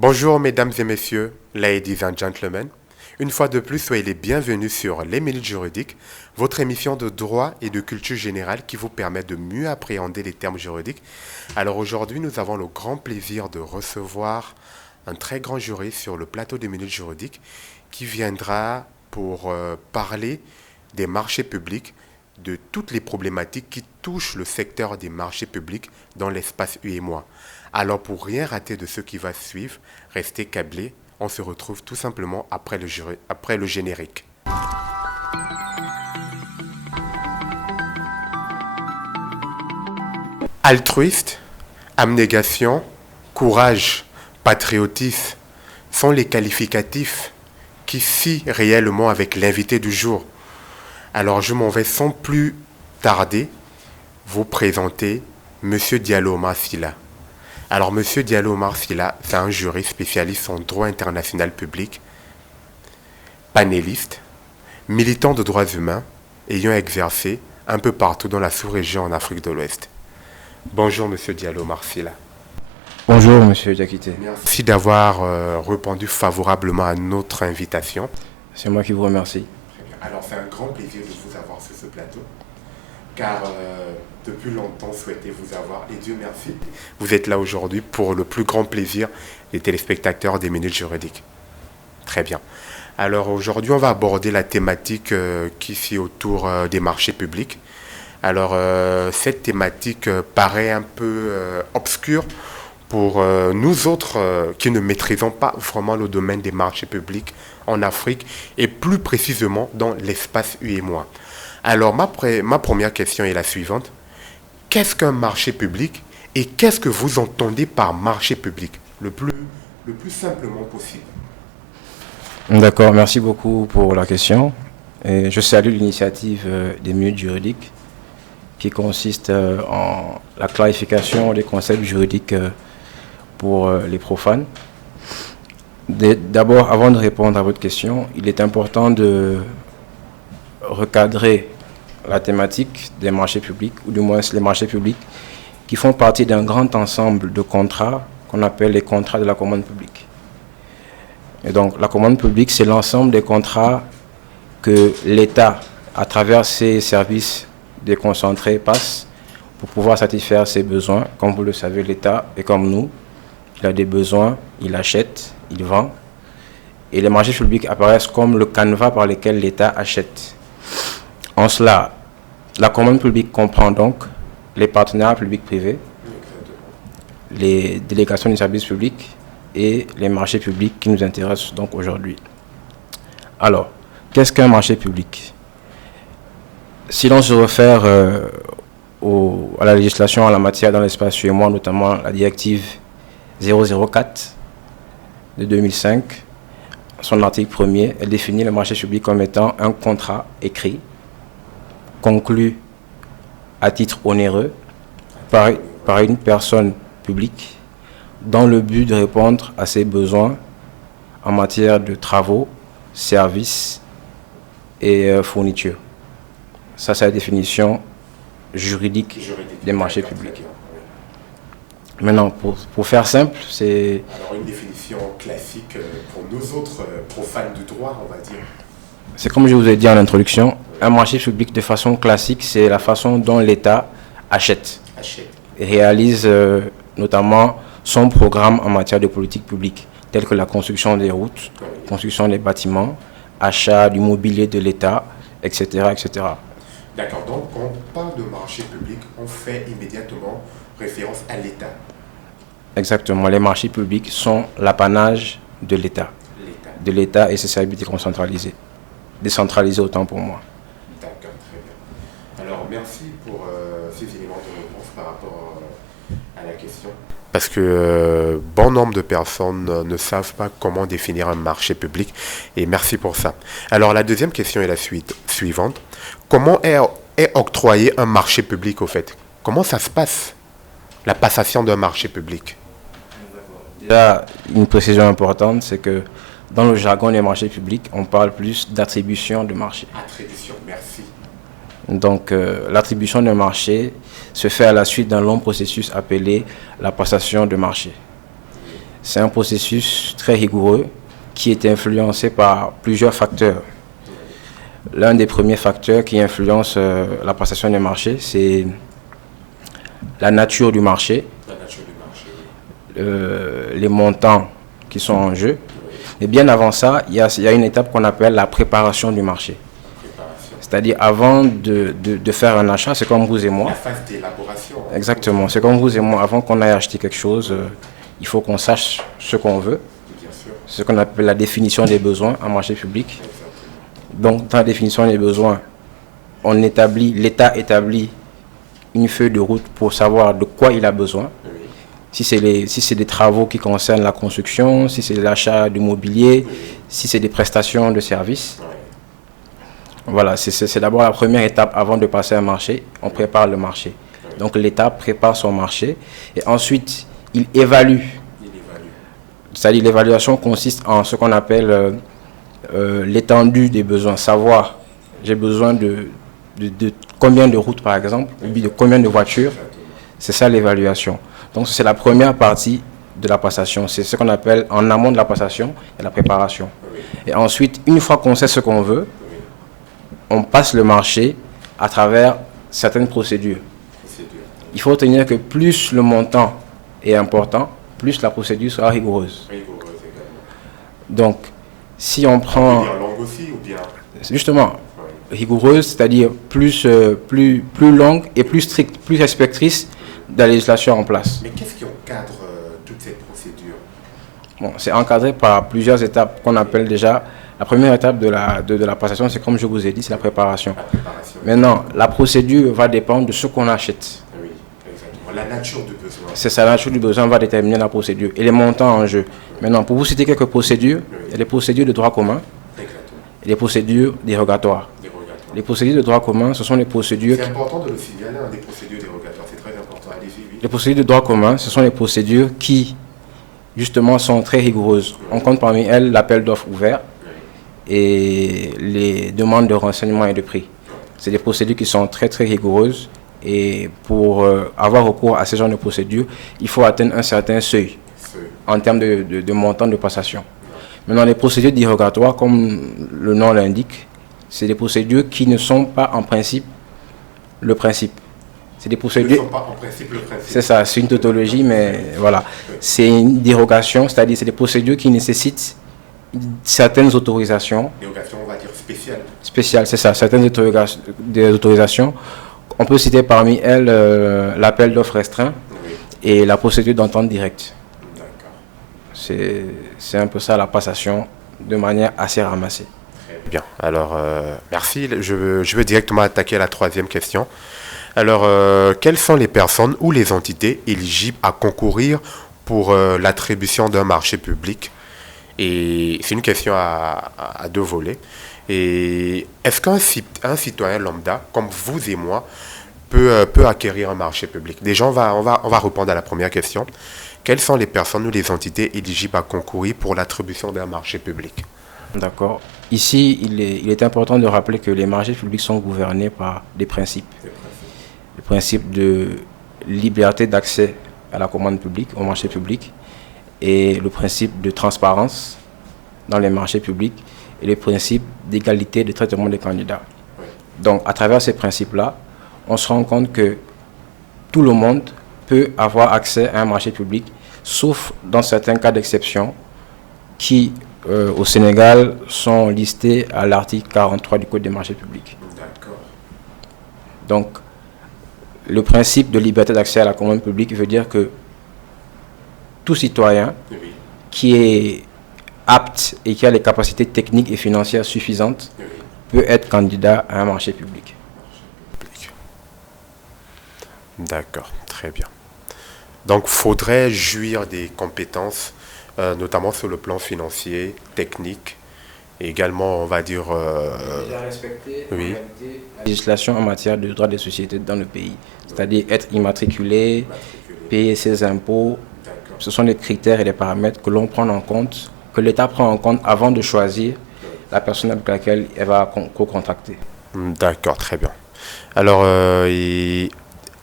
Bonjour mesdames et messieurs, ladies and gentlemen. Une fois de plus, soyez les bienvenus sur Les Minutes Juridiques, votre émission de droit et de culture générale qui vous permet de mieux appréhender les termes juridiques. Alors aujourd'hui, nous avons le grand plaisir de recevoir un très grand juriste sur le plateau des Minutes Juridiques qui viendra pour parler des marchés publics, de toutes les problématiques qui touchent le secteur des marchés publics dans l'espace UEMOA. Alors pour rien rater de ce qui va suivre, restez câblés. On se retrouve tout simplement après le générique. Altruiste, abnégation, courage, patriotisme sont les qualificatifs qui fient réellement avec l'invité du jour. Alors je m'en vais sans plus tarder vous présenter Monsieur Diallo Omar Sylla. Alors Monsieur Diallo Omar Sylla, c'est un juriste spécialiste en droit international public, panéliste, militant de droits humains, ayant exercé un peu partout dans la sous-région en Afrique de l'Ouest. Bonjour Monsieur Diallo Omar Sylla. Bonjour Monsieur Diakité. Merci d'avoir répondu favorablement à notre invitation. C'est moi qui vous remercie. Alors c'est un grand plaisir de vous avoir sur ce plateau, car depuis longtemps souhaité vous avoir, et Dieu merci, vous êtes là aujourd'hui pour le plus grand plaisir des téléspectateurs des Minutes Juridiques. Très bien. Alors aujourd'hui on va aborder la thématique qui est autour des marchés publics. Alors cette thématique paraît un peu obscure pour nous autres qui ne maîtrisons pas vraiment le domaine des marchés publics en Afrique et plus précisément dans l'espace UEMOA. Alors ma première question est la suivante. Qu'est-ce qu'un marché public et qu'est-ce que vous entendez par marché public le plus simplement possible? D'accord, merci beaucoup pour la question. Et je salue l'initiative des minutes juridiques qui consiste en la clarification des concepts juridiques pour les profanes. D'abord, avant de répondre à votre question, il est important de recadrer la thématique des marchés publics, ou du moins les marchés publics, qui font partie d'un grand ensemble de contrats qu'on appelle les contrats de la commande publique. Et donc, la commande publique, c'est l'ensemble des contrats que l'État, à travers ses services déconcentrés, passe pour pouvoir satisfaire ses besoins. Comme vous le savez, l'État est comme nous. Il a des besoins, il achète, il vend. Et les marchés publics apparaissent comme le canevas par lequel l'État achète. En cela, la commande publique comprend donc les partenariats publics-privés, les délégations du service public et les marchés publics qui nous intéressent donc aujourd'hui. Alors, qu'est-ce qu'un marché public? Si l'on se réfère à la législation en la matière dans l'espace UEMOA, notamment la directive 004 de 2005, son article 1er, elle définit le marché public comme étant un contrat écrit, conclu à titre onéreux par une personne publique dans le but de répondre à ses besoins en matière de travaux, services et fournitures. Ça, c'est la définition juridique des marchés publics. Maintenant, pour faire simple, c'est... Alors une définition classique pour nous autres profanes du droit, on va dire. C'est comme je vous ai dit en introduction, un marché public de façon classique, c'est la façon dont l'État achète et réalise notamment son programme en matière de politique publique, tel que la construction des routes, construction des bâtiments, achat du mobilier de l'État, etc., etc. D'accord, donc quand on parle de marché public, on fait immédiatement référence à l'État. Exactement, les marchés publics sont l'apanage de l'État. De l'État et ses services décentralisés autant pour moi. D'accord, très bien. Alors merci pour ces éléments de réponse par rapport à la question. Parce que bon nombre de personnes ne savent pas comment définir un marché public et merci pour ça. Alors la deuxième question est la suivante. Comment est octroyé un marché public au fait? Comment ça se passe, la passation d'un marché public? Déjà, une précision importante, c'est que dans le jargon des marchés publics, on parle plus d'attribution de marché. Attribution, merci. Donc, l'attribution d'un marché se fait à la suite d'un long processus appelé la passation de marché. c'est un processus très rigoureux qui est influencé par plusieurs facteurs. L'un des premiers facteurs qui influence la passation des marchés, c'est la nature du marché, les montants qui sont en jeu. Mais bien avant ça, il y a une étape qu'on appelle la préparation du marché. C'est-à-dire avant de faire un achat, c'est comme vous et moi. La phase d'élaboration. Exactement, c'est comme vous et moi. Avant qu'on aille acheter quelque chose, il faut qu'on sache ce qu'on veut. Bien sûr. Ce qu'on appelle la définition des besoins en marché public. Exactement. Donc, dans la définition des besoins, l'État établit une feuille de route pour savoir de quoi il a besoin. Oui. Si c'est des travaux qui concernent la construction, si c'est l'achat du mobilier, Oui. si c'est des prestations de services. Ouais. Voilà, c'est d'abord la première étape avant de passer à un marché. On prépare le marché. Oui. Donc, l'État prépare son marché et ensuite, il évalue. Il évalue. C'est-à-dire l'évaluation consiste en ce qu'on appelle l'étendue des besoins. Savoir, j'ai besoin de combien de routes par exemple, ou bien de combien de voitures. C'est ça l'évaluation. Donc c'est la première partie de la passation. C'est ce qu'on appelle en amont de la passation et la préparation. Oui. Et ensuite, une fois qu'on sait ce qu'on veut, Oui. on passe le marché à travers certaines procédures. Procédure. Il faut retenir que plus le montant est important, plus la procédure sera rigoureuse. Rigoureuse également. Donc, si on prend... En langue aussi ou bien. Justement, Oui. rigoureuse, c'est-à-dire plus longue et plus stricte, plus respectrice de la législation en place. Mais qu'est-ce qui encadre toute cette procédure? Bon, c'est encadré par plusieurs étapes qu'on appelle déjà. La première étape de la passation, c'est comme je vous ai dit, c'est la préparation. La préparation. Maintenant, la procédure va dépendre de ce qu'on achète. Oui, exactement. La nature du besoin. C'est ça, la nature du besoin va déterminer la procédure et les montants en jeu. Maintenant, pour vous citer quelques procédures, il y a les procédures de droit commun Exactement. et les procédures dérogatoires. Dérogatoire. Les procédures de droit commun, ce sont les procédures... C'est important de le signaler, hein, des procédures dérogatoires. C'est très important. Allez-y, oui. Les procédures de droit commun, ce sont les procédures qui, justement, sont très rigoureuses. On compte parmi elles l'appel d'offres ouvert et les demandes de renseignements et de prix. C'est des procédures qui sont très, très rigoureuses. Et pour avoir recours à ce genre de procédures, il faut atteindre un certain seuil en termes de montant de passation. Maintenant, les procédures dérogatoires, comme le nom l'indique, c'est des procédures qui ne sont pas en principe le principe. C'est des Ne procédures... sont pas en principe le principe. C'est ça, c'est une tautologie, mais voilà. C'est une dérogation, c'est-à-dire c'est des procédures qui nécessitent certaines autorisations. Dérogation, on va dire spéciale. Spéciales, c'est ça, certaines des autorisations. On peut citer parmi elles l'appel d'offres restreint Oui. et la procédure d'entente directe. D'accord. C'est un peu ça la passation de manière assez ramassée. Très bien. Alors, merci. Je veux directement attaquer la troisième question. Alors, quelles sont les personnes ou les entités éligibles à concourir pour l'attribution d'un marché public? Et c'est une question à deux volets. Et est-ce qu'un citoyen lambda, comme vous et moi, peut acquérir un marché public? Déjà, on va répondre à la première question. Quelles sont les personnes ou les entités éligibles à concourir pour l'attribution d'un marché public? D'accord. Ici, il est important de rappeler que les marchés publics sont gouvernés par des principes. Le principe de liberté d'accès à la commande publique, au marché public, et le principe de transparence dans les marchés publics, et le principe d'égalité de traitement des candidats. Oui. Donc, à travers ces principes-là, on se rend compte que tout le monde peut avoir accès à un marché public, sauf dans certains cas d'exception qui, au Sénégal, sont listés à l'article 43 du Code des marchés publics. D'accord. Donc, le principe de liberté d'accès à la commande publique veut dire que tout citoyen Oui. qui est apte et qui a les capacités techniques et financières suffisantes Oui. peut être candidat à un marché public. D'accord, très bien. Donc, faudrait jouir des compétences, notamment sur le plan financier, technique, et également, on va dire... Déjà respecter oui. la législation en matière de droit des sociétés dans le pays, c'est-à-dire être immatriculé, payer ses impôts. D'accord. Ce sont les critères et les paramètres que l'on prend en compte, que l'État prend en compte avant de choisir la personne avec laquelle elle va co-contracter. D'accord, très bien. Alors,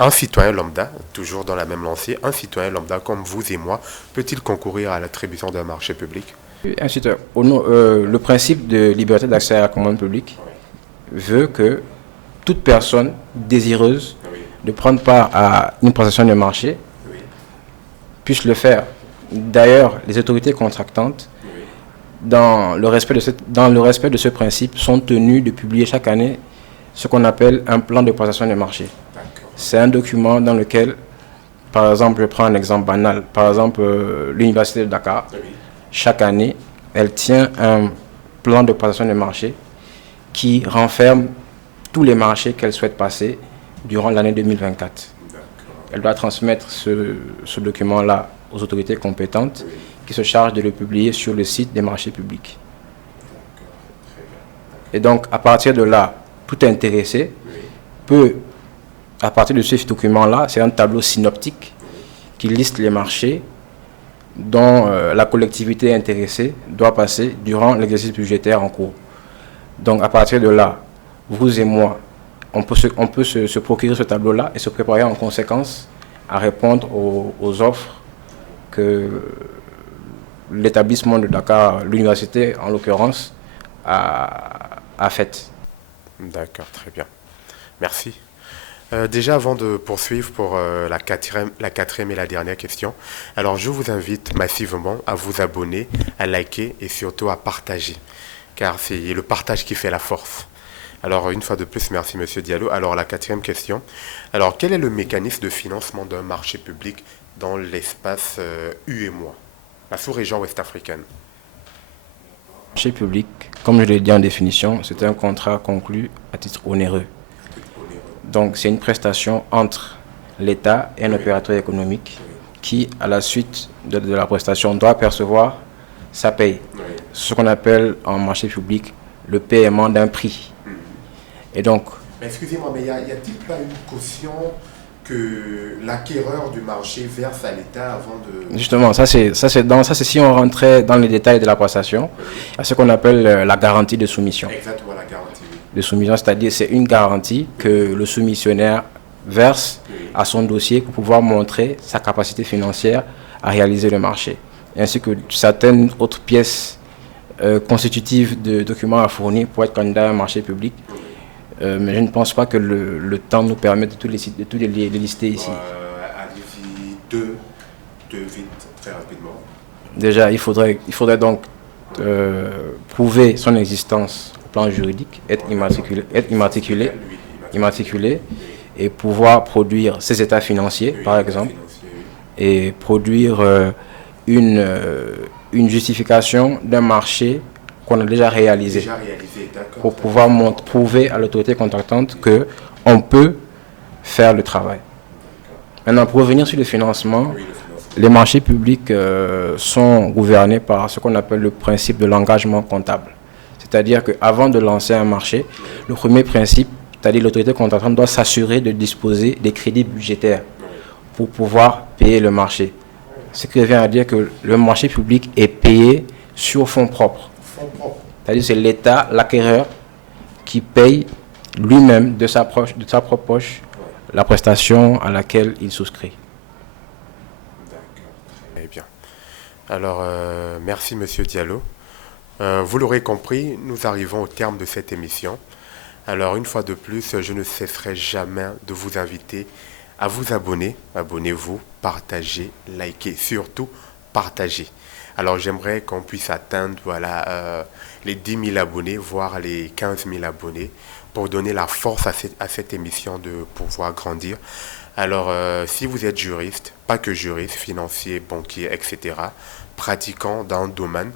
Un citoyen lambda, toujours dans la même lancée, un citoyen lambda comme vous et moi, peut-il concourir à l'attribution d'un marché public? Un citoyen, le principe de liberté d'accès à la commande publique veut que toute personne désireuse de prendre part à une prestation de marché puisse le faire. D'ailleurs, les autorités contractantes, dans le respect de ce principe, sont tenues de publier chaque année ce qu'on appelle un plan de prestation de marché. C'est un document dans lequel, par exemple, je prends un exemple banal, par exemple, l'Université de Dakar, chaque année, elle tient un plan de prestation de marché qui renferme tous les marchés qu'elle souhaite passer durant l'année 2024. Elle doit transmettre ce document-là aux autorités compétentes qui se chargent de le publier sur le site des marchés publics. Et donc, à partir de là, tout intéressé peut, à partir de ce document-là, c'est un tableau synoptique qui liste les marchés dont la collectivité intéressée doit passer durant l'exercice budgétaire en cours. Donc, à partir de là, vous et moi, on peut se procurer ce tableau-là et se préparer en conséquence à répondre aux offres que l'établissement de Dakar, l'université en l'occurrence, a faites. D'accord, très bien. Merci. Déjà, avant de poursuivre pour la quatrième et la dernière question, alors je vous invite massivement à vous abonner, à liker et surtout à partager, car c'est le partage qui fait la force. Alors, une fois de plus, merci Monsieur Diallo. Alors, la quatrième question. Alors, quel est le mécanisme de financement d'un marché public dans l'espace UEMOA, la sous-région ouest-africaine? Le marché public, comme je l'ai dit en définition, c'est un contrat conclu à titre onéreux. Donc, c'est une prestation entre l'État et un opérateur économique qui, à la suite de la prestation, doit percevoir sa paye. Ce qu'on appelle en marché public le paiement d'un prix. Et donc... Excusez-moi, mais y a-t-il pas une caution que l'acquéreur du marché verse à l'État avant de... Justement, ça c'est si on rentrait dans les détails de la prestation, il y a ce qu'on appelle la garantie de soumission. Exactement, la garantie. De soumission, c'est-à-dire c'est une garantie que le soumissionnaire verse à son dossier pour pouvoir montrer sa capacité financière à réaliser le marché, ainsi que certaines autres pièces constitutives de documents à fournir pour être candidat à un marché public. Mais je ne pense pas que le temps nous permette de tous les lister ici. Allez-y deux vite, très rapidement. Déjà, il faudrait donc prouver son existence au plan juridique, être immatriculé et pouvoir produire ses états financiers, par exemple, et produire une justification d'un marché qu'on a déjà réalisé pour pouvoir prouver à l'autorité contractante qu'on peut faire le travail. Maintenant, pour revenir sur le financement, les marchés publics sont gouvernés par ce qu'on appelle le principe de l'engagement comptable. C'est-à-dire qu'avant de lancer un marché, le premier principe, c'est-à-dire l'autorité contractante doit s'assurer de disposer des crédits budgétaires pour pouvoir payer le marché. Ce qui revient à dire que le marché public est payé sur fonds propres. C'est-à-dire que c'est l'État, l'acquéreur, qui paye lui-même de sa propre poche la prestation à laquelle il souscrit. D'accord, très bien. Alors, merci Monsieur Diallo. Vous l'aurez compris, nous arrivons au terme de cette émission. Alors, une fois de plus, je ne cesserai jamais de vous inviter à vous abonner. Abonnez-vous, partagez, likez, surtout partagez. Alors, j'aimerais qu'on puisse atteindre les 10 000 abonnés, voire les 15 000 abonnés, pour donner la force à cette émission de pouvoir grandir. Alors, si vous êtes juriste, pas que juriste, financier, banquier, etc., pratiquant dans un domaine,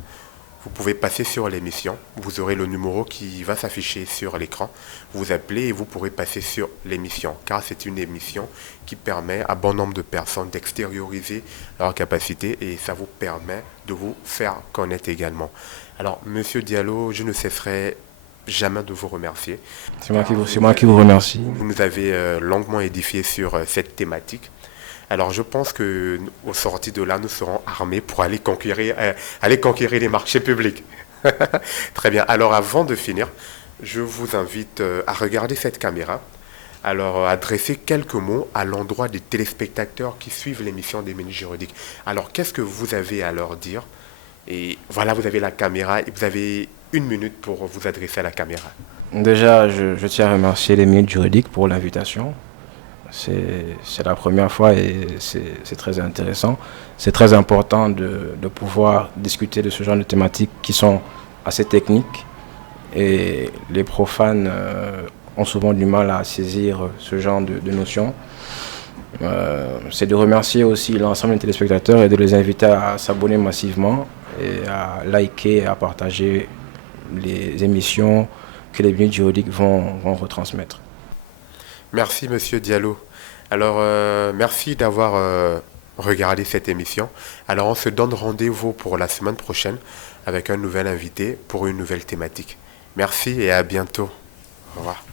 vous pouvez passer sur l'émission. Vous aurez le numéro qui va s'afficher sur l'écran. Vous appelez et vous pourrez passer sur l'émission, car c'est une émission qui permet à bon nombre de personnes d'extérioriser leurs capacités et ça vous permet de vous faire connaître également. Alors, Monsieur Diallo, je ne cesserai jamais de vous remercier. C'est moi qui vous remercie. Vous nous avez longuement édifié sur cette thématique. Alors, je pense qu'au sorti de là, nous serons armés pour aller conquérir les marchés publics. Très bien. Alors, avant de finir, je vous invite à regarder cette caméra. Alors, adressez quelques mots à l'endroit des téléspectateurs qui suivent l'émission des Minutes Juridiques. Alors, qu'est-ce que vous avez à leur dire? Et voilà, vous avez la caméra et vous avez 1 minute pour vous adresser à la caméra. Déjà, je tiens à remercier les Minutes Juridiques pour l'invitation. C'est la première fois et c'est très intéressant. C'est très important de pouvoir discuter de ce genre de thématiques qui sont assez techniques et les profanes ont souvent du mal à saisir ce genre de notions. C'est de remercier aussi l'ensemble des téléspectateurs et de les inviter à s'abonner massivement et à liker et à partager les émissions que les Minutes Juridiques vont retransmettre. Merci, Monsieur Diallo. Alors, merci d'avoir regardé cette émission. Alors, on se donne rendez-vous pour la semaine prochaine avec un nouvel invité pour une nouvelle thématique. Merci et à bientôt. Au revoir.